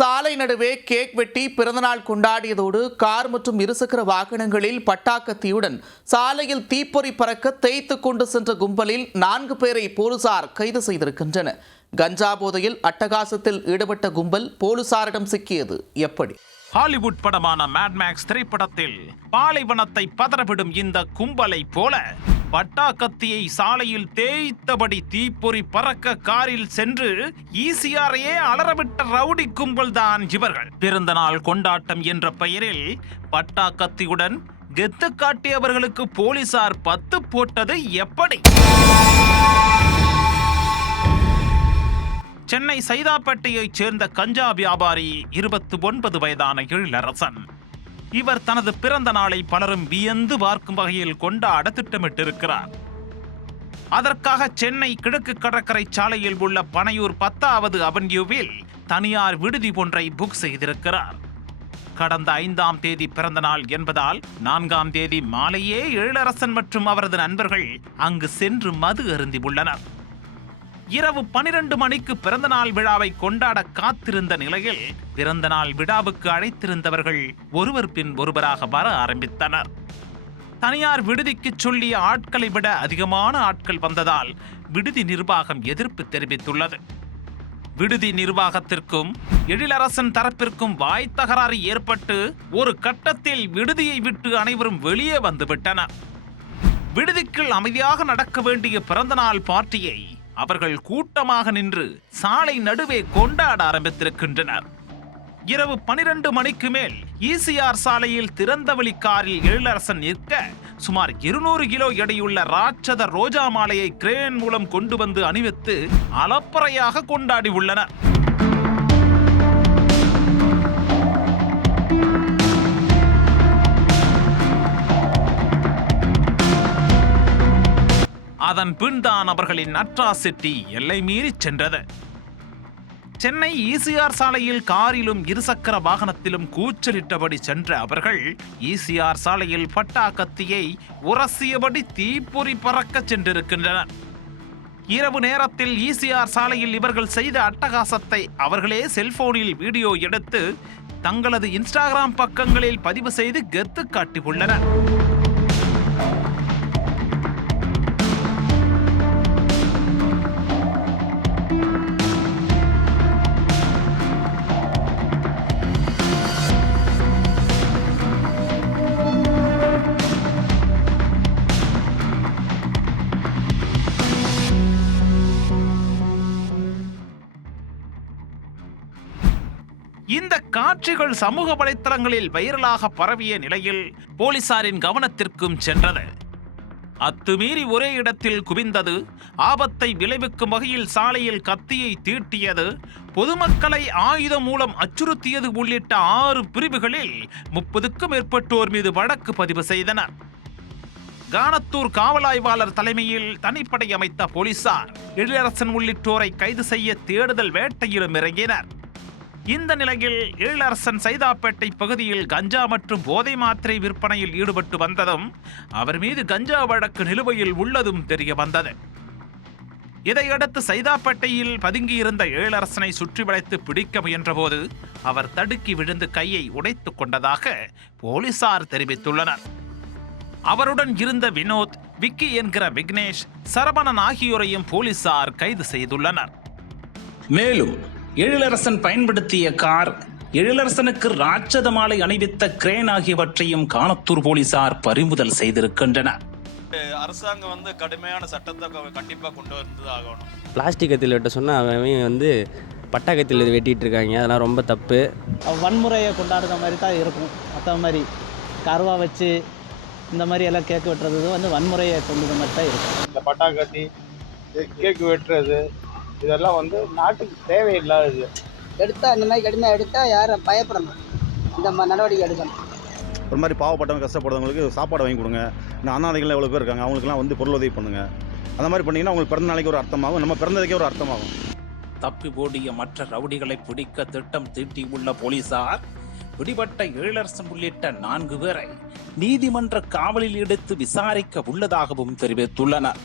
சாலை நடுவே கேக் வெட்டி பிறந்தநாள் கொண்டாடியதோடு கார் மற்றும் இருசக்கர வாகனங்களில் பட்டாக்கத்தியுடன் சாலையில் தீப்பொறி பறக்க தேய்த்து கொண்டு சென்ற கும்பலில் 4 பேரை போலீசார் கைது செய்திருக்கின்றனர். கஞ்சா போதையில் அட்டகாசத்தில் ஈடுபட்ட கும்பல் போலீசாரிடம் சிக்கியது எப்படி? ஹாலிவுட் படமான மேட் மேக்ஸ் திரைப்படத்தில் பாலைவனத்தை பதறவிடும் இந்த கும்பலை போல பட்டாக்கத்தியை சாலையில் தேய்த்தபடி தீப்பொறி பறக்க காரில் சென்று ஈசிஆரையே அலறவிட்ட ரவுடி கும்பல் தான் இவர்கள். பிறந்த நாள் கொண்டாட்டம் என்ற பெயரில் பட்டாக்கத்தியுடன் கெத்து காட்டியவர்களுக்கு போலீசார் 10 போட்டது எப்படி? சென்னை சைதாப்பேட்டையைச் சேர்ந்த கஞ்சா வியாபாரி 29 வயதான எழிலரசன். இவர் தனது பிறந்த நாளை பலரும் வியந்து பார்க்கும் வகையில் கொண்டாட திட்டமிட்டிருக்கிறார். அதற்காக சென்னை கிழக்கு கடற்கரை சாலையில் உள்ள பனையூர் 10வது அவென்யூவில் தனியார் விடுதி ஒன்றை புக் செய்திருக்கிறார். கடந்த 5ஆம் தேதி பிறந்த நாள் என்பதால் 4ஆம் தேதி மாலையே எழிலரசன் மற்றும் அவரது நண்பர்கள் அங்கு சென்று மது அருந்தி உள்ளனர். இரவு 12 மணிக்கு பிறந்தநாள் விழாவை கொண்டாட காத்திருந்த நிலையில் பிறந்தநாள் விழாவுக்கு அழைத்திருந்தவர்கள் ஒருவர் பின் ஒருவராக வர ஆரம்பித்தனர். தனியார் விடுதிக்கு சொல்லிய ஆட்களை விட அதிகமான ஆட்கள் வந்ததால் விடுதி நிர்வாகம் எதிர்ப்பு தெரிவித்துள்ளது. விடுதி நிர்வாகத்திற்கும் எழிலரசன் தரப்பிற்கும் வாய் தகராறு ஏற்பட்டு ஒரு கட்டத்தில் விடுதியை விட்டு அனைவரும் வெளியே வந்துவிட்டனர். விடுதிக்குள் அமைதியாக நடக்க வேண்டிய பிறந்தநாள் பார்ட்டியை அவர்கள் கூட்டமாக நின்று சாலை நடுவே கொண்டாட ஆரம்பித்திருக்கின்றனர். இரவு 12 மணிக்கு மேல் ஈசிஆர் சாலையில் திறந்தவெளி காரில் எழிலரசன் நிற்க சுமார் 200 கிலோ எடையுள்ள ராட்சத ரோஜா மாலையை கிரேன் மூலம் கொண்டு வந்து அணிவித்து அலப்பறையாக கொண்டாடி உள்ளனர். அதன் பின்தான் அவர்களின் அட்ராசிட்டி எல்லை மீறி சென்றது. சென்னை ஈசிஆர் சாலையில் காரிலும் இருசக்கர வாகனத்திலும் கூச்சலிட்டபடி சென்ற அவர்கள் ஈசிஆர் சாலையில் பட்டாக்கத்தியை உரசியபடி தீப்பொறி பறக்க சென்றிருக்கின்றனர். இரவு நேரத்தில் ஈசிஆர் சாலையில் இவர்கள் செய்த அட்டகாசத்தை அவர்களே செல்போனில் வீடியோ எடுத்து தங்களது இன்ஸ்டாகிராம் பக்கங்களில் பதிவு செய்து கெத்து காட்டியுள்ளனர். இந்த காட்சிகள் சமூக வலைத்தளங்களில் வைரலாக பரவிய நிலையில் போலீசாரின் கவனத்திற்கும் சென்றது. அத்துமீறி ஒரே இடத்தில் குவிந்தது, ஆபத்தை விளைவிக்கும் வகையில் சாலையில் கத்தியை தீட்டியது, பொதுமக்களை ஆயுதம் மூலம் அச்சுறுத்தியது உள்ளிட்ட 6 பிரிவுகளில் 30க்கும் மேற்பட்டோர் மீது வழக்கு பதிவு செய்தனர். கானத்தூர் காவல் ஆய்வாளர் தலைமையில் தனிப்படை அமைத்த போலீசார் எழிலரசன் உள்ளிட்டோரை கைது செய்ய தேடுதல் வேட்டையிலும் இறங்கினர். இந்த நிலையில் எழிலரசன் சைதாப்பேட்டை பகுதியில் கஞ்சா மற்றும் போதை மாத்திரை விற்பனையில் ஈடுபட்டு வந்ததும் அவர் மீது கஞ்சா வழக்கு நிலுவையில் உள்ளதும் தெரிய வந்தது. இதையடுத்து சைதாப்பேட்டையில் பதுங்கியிருந்த எழிலரசனை சுற்றி வளைத்து பிடிக்க முயன்றபோது அவர் தடுக்கி விழுந்து கையை உடைத்துக் கொண்டதாக போலீசார் தெரிவித்துள்ளனர். அவருடன் இருந்த வினோத், விக்கி என்கிற விக்னேஷ், சரவணன் ஆகியோரையும் போலீசார் கைது செய்துள்ளனர். மேலும் எழிலரசன் பயன்படுத்திய கார், எழிலரசனுக்கு ராட்சத மாலை அணிவித்த கிரேன் ஆகியவற்றையும் கானத்தூர் போலீசார் பறிமுதல் செய்திருக்கின்றனர். அரசாங்கம் கடுமையான சட்டத்தை கண்டிப்பாக கொண்டு வந்து ஆகணும். பிளாஸ்டிக் கத்தியில் வெட்ட சொன்னால் அவன் பட்டாக்கத்தில் வெட்டிட்டு இருக்காங்க. அதெல்லாம் ரொம்ப தப்பு. வன்முறையை கொண்டாடுற மாதிரி தான் இருக்கும். மற்ற மாதிரி கருவா வச்சு இந்த மாதிரி எல்லாம் கேக்கு வெட்டுறது வன்முறையை கொண்டு மாதிரி தான் இருக்கும். இந்த பட்டாக்கத்தி கேக்கு வெட்டுறது இதெல்லாம் நாட்டுக்கு தேவையில்லாதது. எடுத்தால் இந்த மாதிரி கடுமையாக எடுத்தால் யாரும் பயப்படணும். இந்த நடவடிக்கை எடுக்கணும். ஒரு மாதிரி பாவப்பட்டவங்க, கஷ்டப்படுறவங்களுக்கு சாப்பாடு வாங்கி கொடுங்க. இந்த அனாதைகள் எவ்வளோ பேர் இருக்காங்க, அவங்களுக்குலாம் பொருள் உதவி பண்ணுங்க. அந்த மாதிரி பண்ணிங்கன்னா அவங்களுக்கு பிறந்த நாளைக்கு ஒரு அர்த்தமாகும், நம்ம பிறந்ததுக்கே ஒரு அர்த்தமாகும். தப்பி ஓடிய மற்ற ரவுடிகளை பிடிக்க திட்டம் தீட்டியுள்ள போலீசார் பிடிபட்ட எழிலரசன் உள்ளிட்ட 4 பேரை நீதிமன்ற காவலில் எடுத்து விசாரிக்க உள்ளதாகவும் தெரிவித்துள்ளனர்.